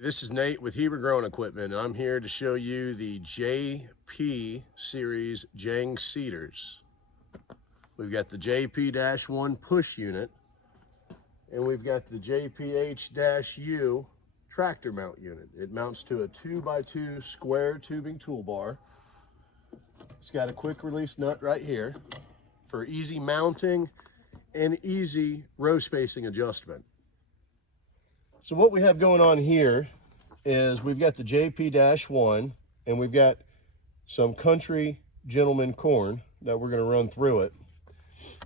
This is Nate with Heber Growing Equipment, and I'm here to show you the JP Series Jang Seeders. We've got the JP-1 push unit, and we've got the JPH-U tractor mount unit. It mounts to a 2x2 square tubing toolbar. It's got a quick release nut right here for easy mounting and easy row spacing adjustment. So what we have going on here is we've got the JP-1 and we've got some country gentleman corn that we're going to run through it.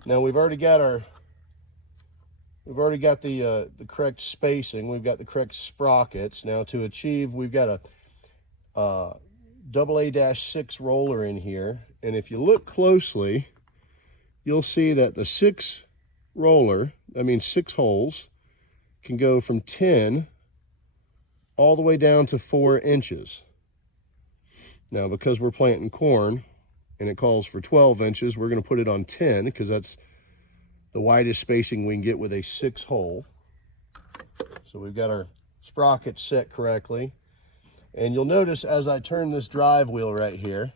Now we've already got the correct spacing. We've got the correct sprockets. Now to achieve, we've got a AA-6 roller in here, and if you look closely, you'll see that the 6 holes, can go from 10 all the way down to 4 inches. Now, because we're planting corn and it calls for 12 inches, we're going to put it on 10 because that's the widest spacing we can get with a 6 hole. So we've got our sprockets set correctly. And you'll notice as I turn this drive wheel right here,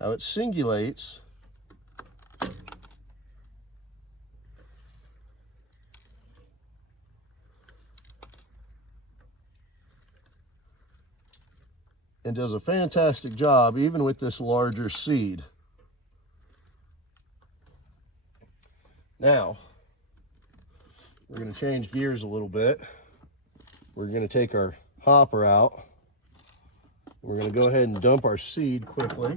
how it singulates and does a fantastic job even with this larger seed. Now, we're going to change gears a little bit. We're going to take our hopper out. We're going to go ahead and dump our seed quickly.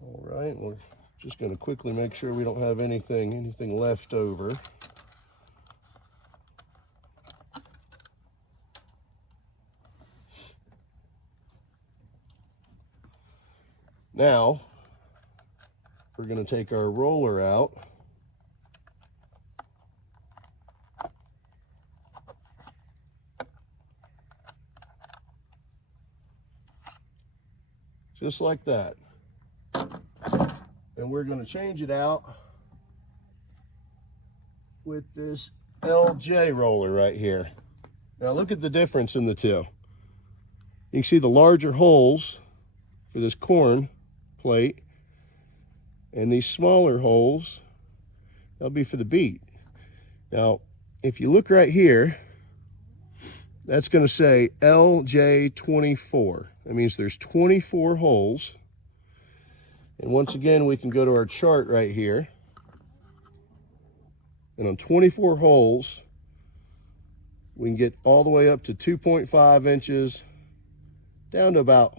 All right, we're just going to quickly make sure we don't have anything left over. Now, we're going to take our roller out. Just like that. And we're going to change it out with this LJ roller right here. Now look at the difference in the two. You can see the larger holes for this corn plate, and these smaller holes, that'll be for the beet. Now, if you look right here, that's going to say LJ24. That means there's 24 holes. And once again, we can go to our chart right here. And on 24 holes, we can get all the way up to 2.5 inches, down to about,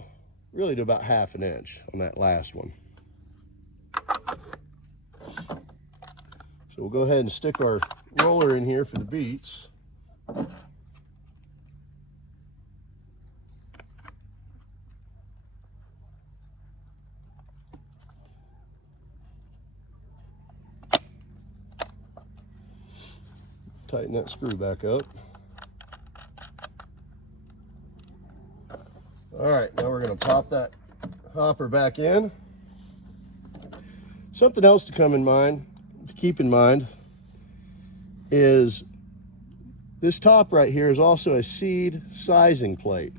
really to about ½ an inch on that last one. So we'll go ahead and stick our roller in here for the beets. Tighten that screw back up. All right, now we're going to pop that hopper back in. Something else to keep in mind is this top right here is also a seed sizing plate.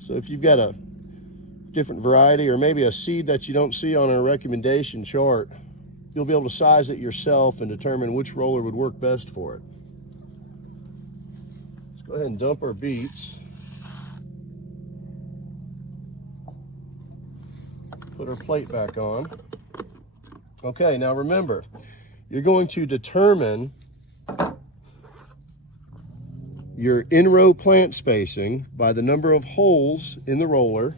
So if you've got a different variety or maybe a seed that you don't see on our recommendation chart, you'll be able to size it yourself and determine which roller would work best for it. Let's go ahead and dump our beets. Put our plate back on. Okay, now remember, you're going to determine your in-row plant spacing by the number of holes in the roller.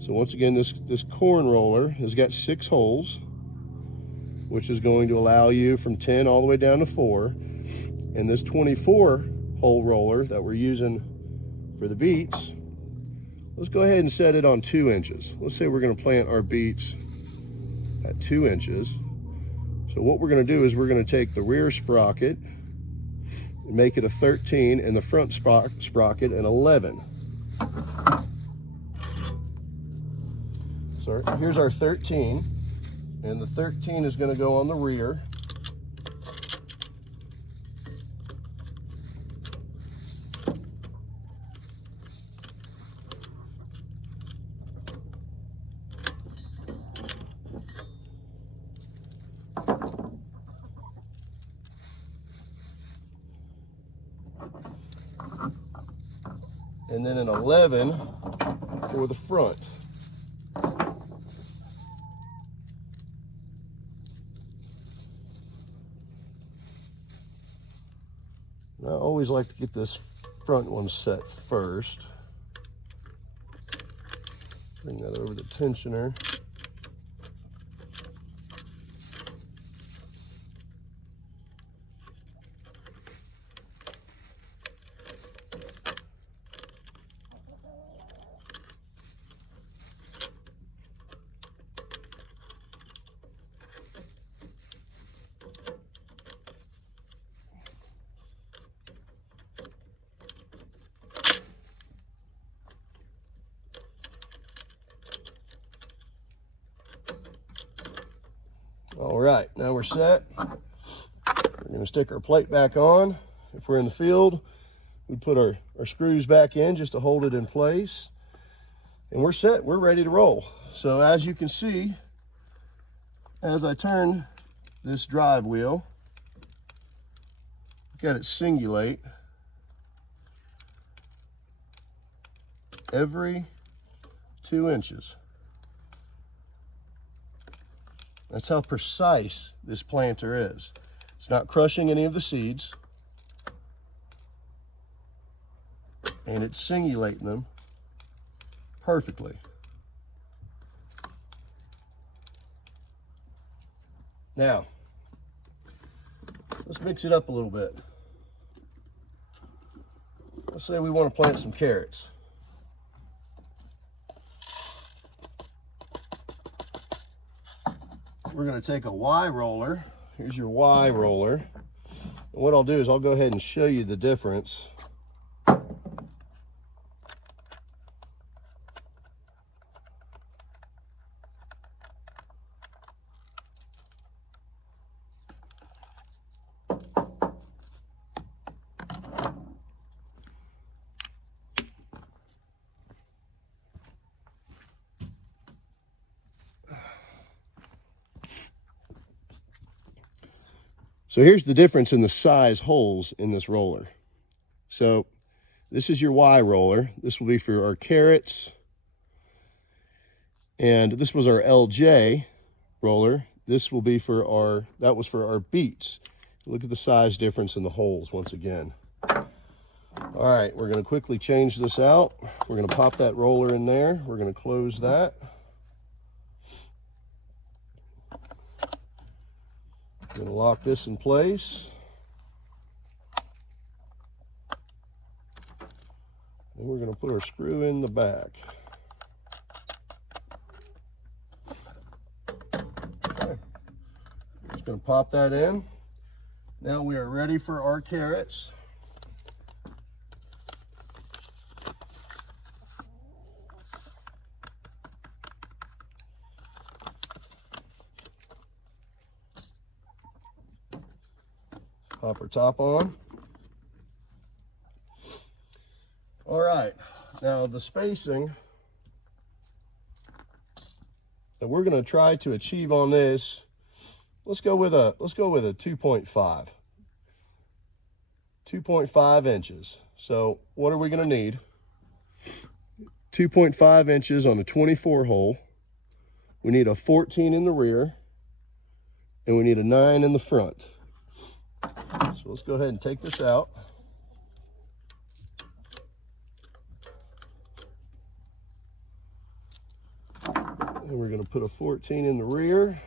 So once again, this corn roller has got 6 holes, which is going to allow you from 10 all the way down to 4. And this 24 hole roller that we're using for the beets, let's go ahead and set it on 2 inches. Let's say we're going to plant our beets at 2 inches. So what we're going to do is we're going to take the rear sprocket and make it a 13 and the front sprocket an 11. So here's our 13, and the 13 is going to go on the rear. And then an 11 for the front. I always like to get this front one set first. Bring that over the tensioner. All right, now we're set. We're going to stick our plate back on. If we're in the field, we put our screws back in just to hold it in place. And we're set, we're ready to roll. So as you can see, as I turn this drive wheel, look at it singulate every 2 inches. That's how precise this planter is. It's not crushing any of the seeds, and it's singulating them perfectly. Now, let's mix it up a little bit. Let's say we want to plant some carrots. We're going to take a Y roller. Here's your Y roller. And what I'll do is I'll go ahead and show you the difference. So here's the difference in the size holes in this roller. So this is your Y roller. This will be for our carrots. And this was our LJ roller. This will be for that was for our beets. Look at the size difference in the holes once again. All right, we're going to quickly change this out. We're going to pop that roller in there. We're going to close that. Going to lock this in place. And we're going to put our screw in the back. Okay. Just going to pop that in. Now we are ready for our carrots. Pop our top on. All right, now the spacing that we're going to try to achieve on this, let's go with a 2.5. 2.5 inches. So what are we going to need? 2.5 inches on a 24 hole. We need a 14 in the rear, and we need a 9 in the front. So let's go ahead and take this out. And we're going to put a 14 in the rear.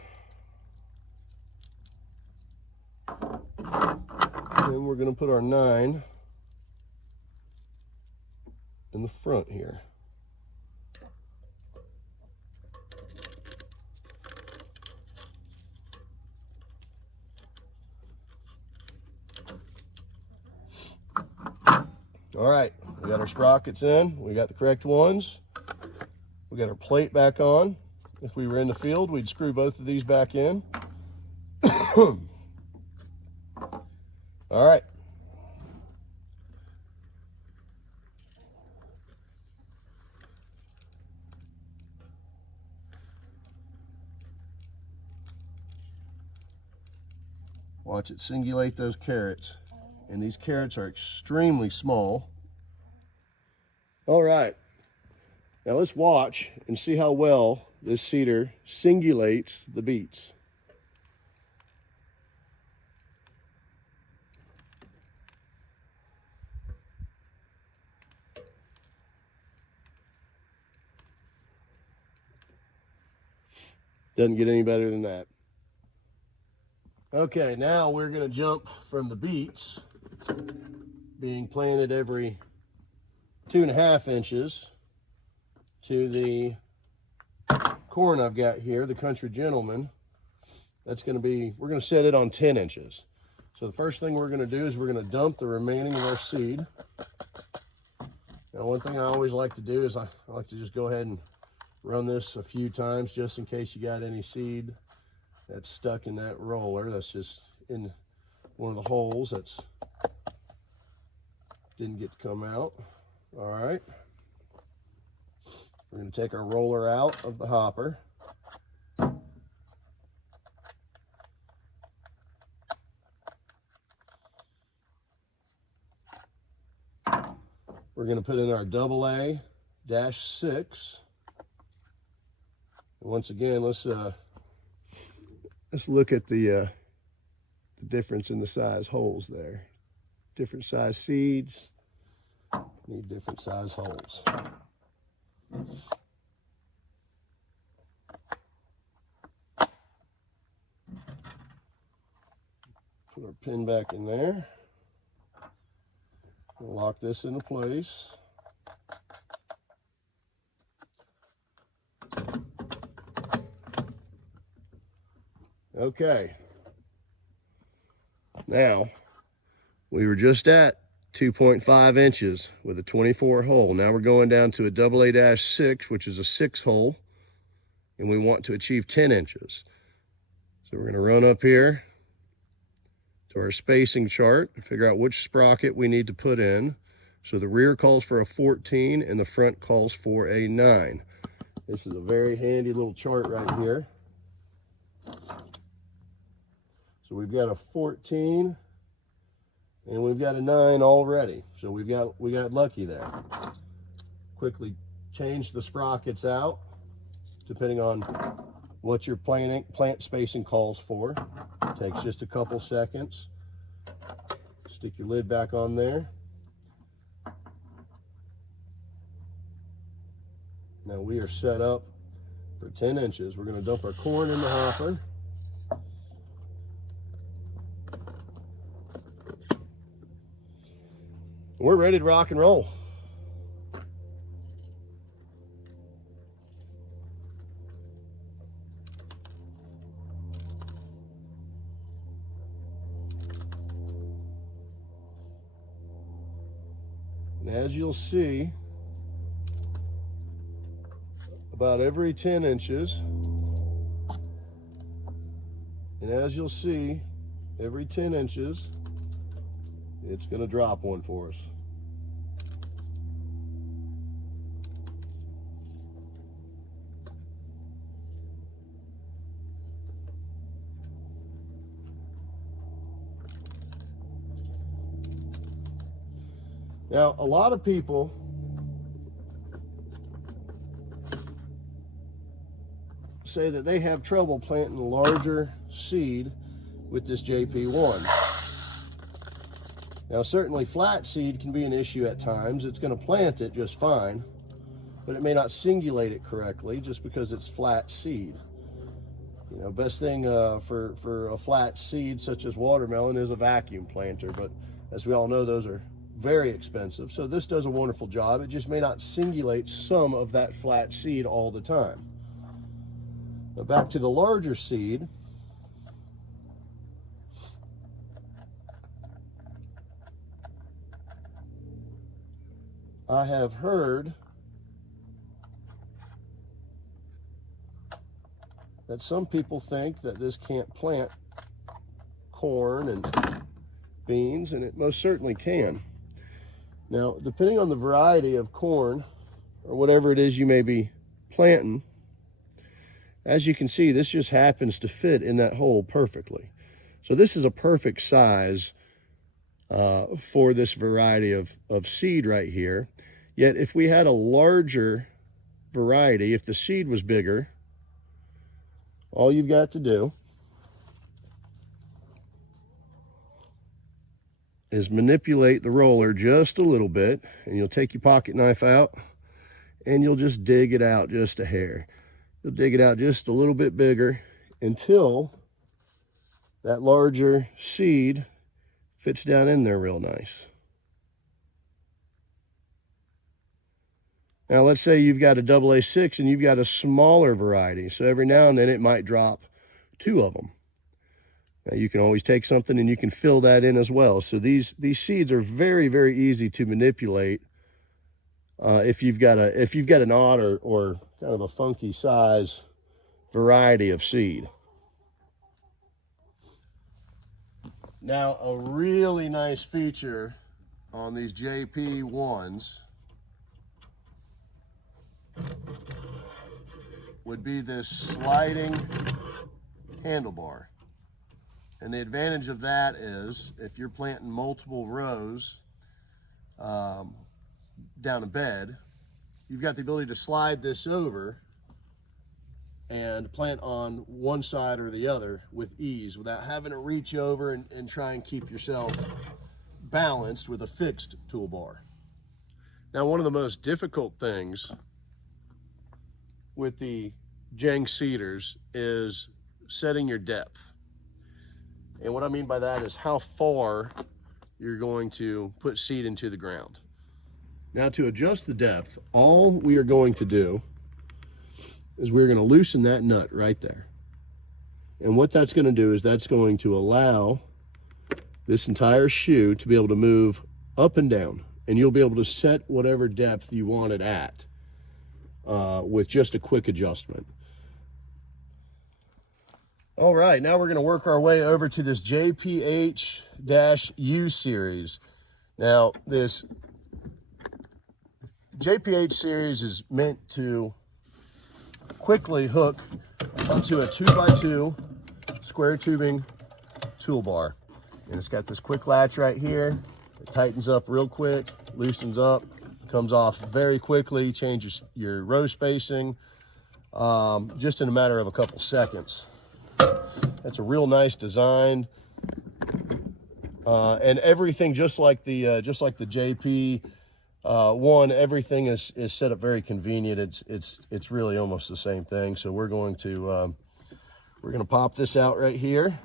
And we're going to put our 9 in the front here. All right, we got our sprockets in, we got the correct ones, we got our plate back on, If we were in the field, we'd screw both of these back in. All right. Watch it singulate those carrots. And these carrots are extremely small. All right. Now let's watch and see how well this seeder singulates the beets. Doesn't get any better than that. Okay, now we're going to jump from the beets being planted every 2.5 inches to the corn I've got here, the Country Gentleman. That's going to be, we're going to set it on 10 inches. So the first thing we're going to do is we're going to dump the remaining of our seed. Now, one thing I always like to do is I like to just go ahead and run this a few times just in case you got any seed that's stuck in that roller. That's just in one of the holes that's didn't get to come out. All right. We're going to take our roller out of the hopper. We're going to put in our AA-6. And once again, let's look at the difference in the size holes there. Different size seeds need different size holes. Put our pin back in there. We'll lock this into place. Okay. Now, we were just at 2.5 inches with a 24 hole. Now we're going down to a AA-6, which is a 6 hole, and we want to achieve 10 inches. So we're going to run up here to our spacing chart and figure out which sprocket we need to put in. So the rear calls for a 14 and the front calls for a 9. This is a very handy little chart right here. So we've got a 14 and we've got a 9 already. So we got lucky there. Quickly change the sprockets out depending on what your plant spacing calls for. Takes just a couple seconds. Stick your lid back on there. Now we are set up for 10 inches. We're going to dump our corn in the hopper. We're ready to rock and roll. And as you'll see, about every 10 inches, and as you'll see, every 10 inches, it's going to drop one for us. Now, a lot of people say that they have trouble planting a larger seed with this JP1. Now, certainly flat seed can be an issue at times. It's going to plant it just fine, but it may not singulate it correctly just because it's flat seed. You know, best thing for a flat seed such as watermelon is a vacuum planter, but as we all know, those are very expensive. So this does a wonderful job. It just may not singulate some of that flat seed all the time. Now back to the larger seed. I have heard that some people think that this can't plant corn and beans, and it most certainly can. Now, depending on the variety of corn or whatever it is you may be planting, as you can see, this just happens to fit in that hole perfectly. So this is a perfect size for this variety of seed right here. Yet if we had a larger variety, if the seed was bigger, all you've got to do is manipulate the roller just a little bit, and you'll take your pocket knife out and you'll just dig it out just a hair. You'll dig it out just a little bit bigger until that larger seed fits down in there real nice. Now let's say you've got a AA6 and you've got a smaller variety, so every now and then it might drop 2 of them. Now you can always take something and you can fill that in as well. So these seeds are very, very easy to manipulate if you've got an odd or kind of a funky size variety of seed. Now, a really nice feature on these JP1s would be this sliding handlebar. And the advantage of that is if you're planting multiple rows down a bed, you've got the ability to slide this over and plant on one side or the other with ease without having to reach over and try and keep yourself balanced with a fixed toolbar. Now, one of the most difficult things with the Jang Seeders is setting your depth. And what I mean by that is how far you're going to put seed into the ground. Now, to adjust the depth, all we are going to do is we're going to loosen that nut right there. And what that's going to do is that's going to allow this entire shoe to be able to move up and down. And you'll be able to set whatever depth you want it at with just a quick adjustment. All right, now we're going to work our way over to this JPH-U series. Now, this JPH series is meant to quickly hook onto a 2x2 square tubing toolbar. And it's got this quick latch right here. It tightens up real quick, loosens up, comes off very quickly, changes your row spacing just in a matter of a couple seconds. That's a real nice design, and everything just like the JP one, everything is set up very convenient. It's really almost the same thing. So we're going to pop this out right here.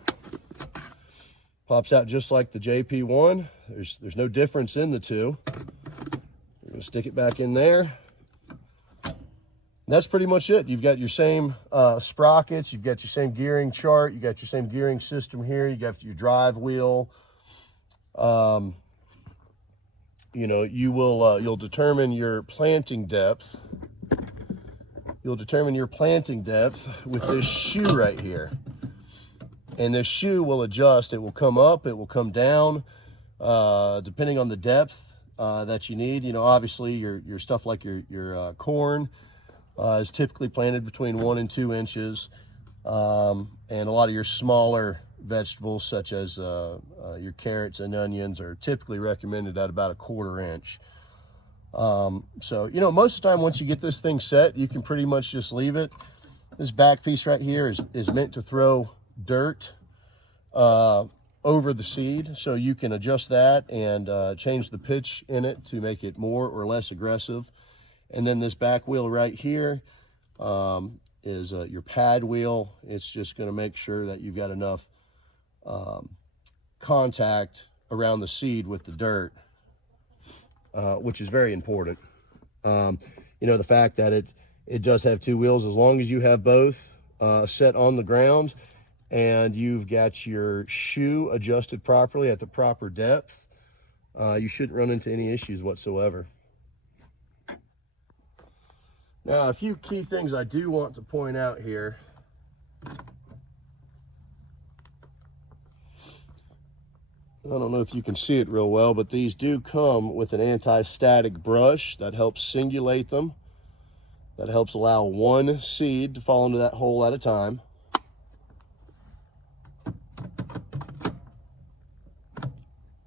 Pops out just like the JP one. There's no difference in the two. We're going to stick it back in there. And that's pretty much it. You've got your same sprockets, you've got your same gearing chart, you got your same gearing system here, you got your drive wheel. You know, you'll determine your planting depth. You'll determine your planting depth with this shoe right here. And this shoe will adjust. It will come up, it will come down, depending on the depth that you need. You know, obviously your stuff like your corn is typically planted between 1 and 2 inches. And a lot of your smaller vegetables, such as your carrots and onions, are typically recommended at about 1/4 inch. So, you know, most of the time, once you get this thing set, you can pretty much just leave it. This back piece right here is meant to throw dirt over the seed, so you can adjust that and change the pitch in it to make it more or less aggressive. And then this back wheel right here is your pad wheel. It's just going to make sure that you've got enough contact around the seed with the dirt, which is very important. You know, the fact that it does have 2 wheels, as long as you have both set on the ground and you've got your shoe adjusted properly at the proper depth, you shouldn't run into any issues whatsoever. Now, a few key things I do want to point out here I don't know if you can see it real well, but these do come with an anti-static brush that helps singulate them. That helps allow one seed to fall into that hole at a time.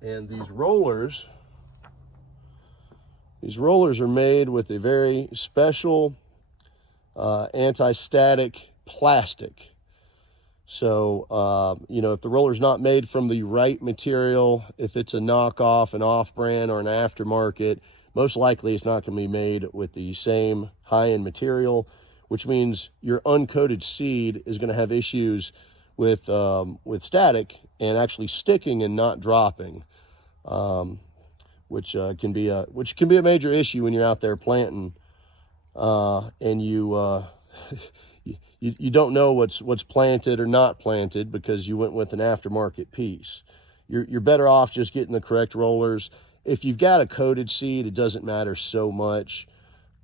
And these rollers are made with a very special anti-static plastic. So, you know, if the roller's not made from the right material, if it's a knockoff, an off-brand, or an aftermarket, most likely it's not going to be made with the same high-end material, which means your uncoated seed is going to have issues with static and actually sticking and not dropping, which can be a major issue when you're out there planting and you don't know what's planted or not planted because you went with an aftermarket piece. You're better off just getting the correct rollers. If you've got a coated seed, it doesn't matter so much.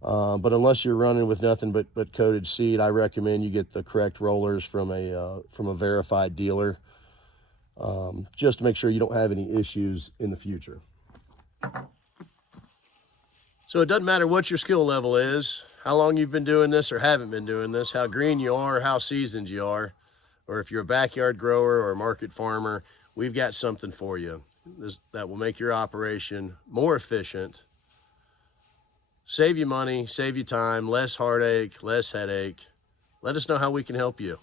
But unless you're running with nothing but coated seed, I recommend you get the correct rollers from a verified dealer, just to make sure you don't have any issues in the future. So it doesn't matter what your skill level is, how long you've been doing this or haven't been doing this, how green you are, how seasoned you are, or if you're a backyard grower or a market farmer, we've got something for you that will make your operation more efficient, save you money, save you time, less heartache, less headache. Let us know how we can help you.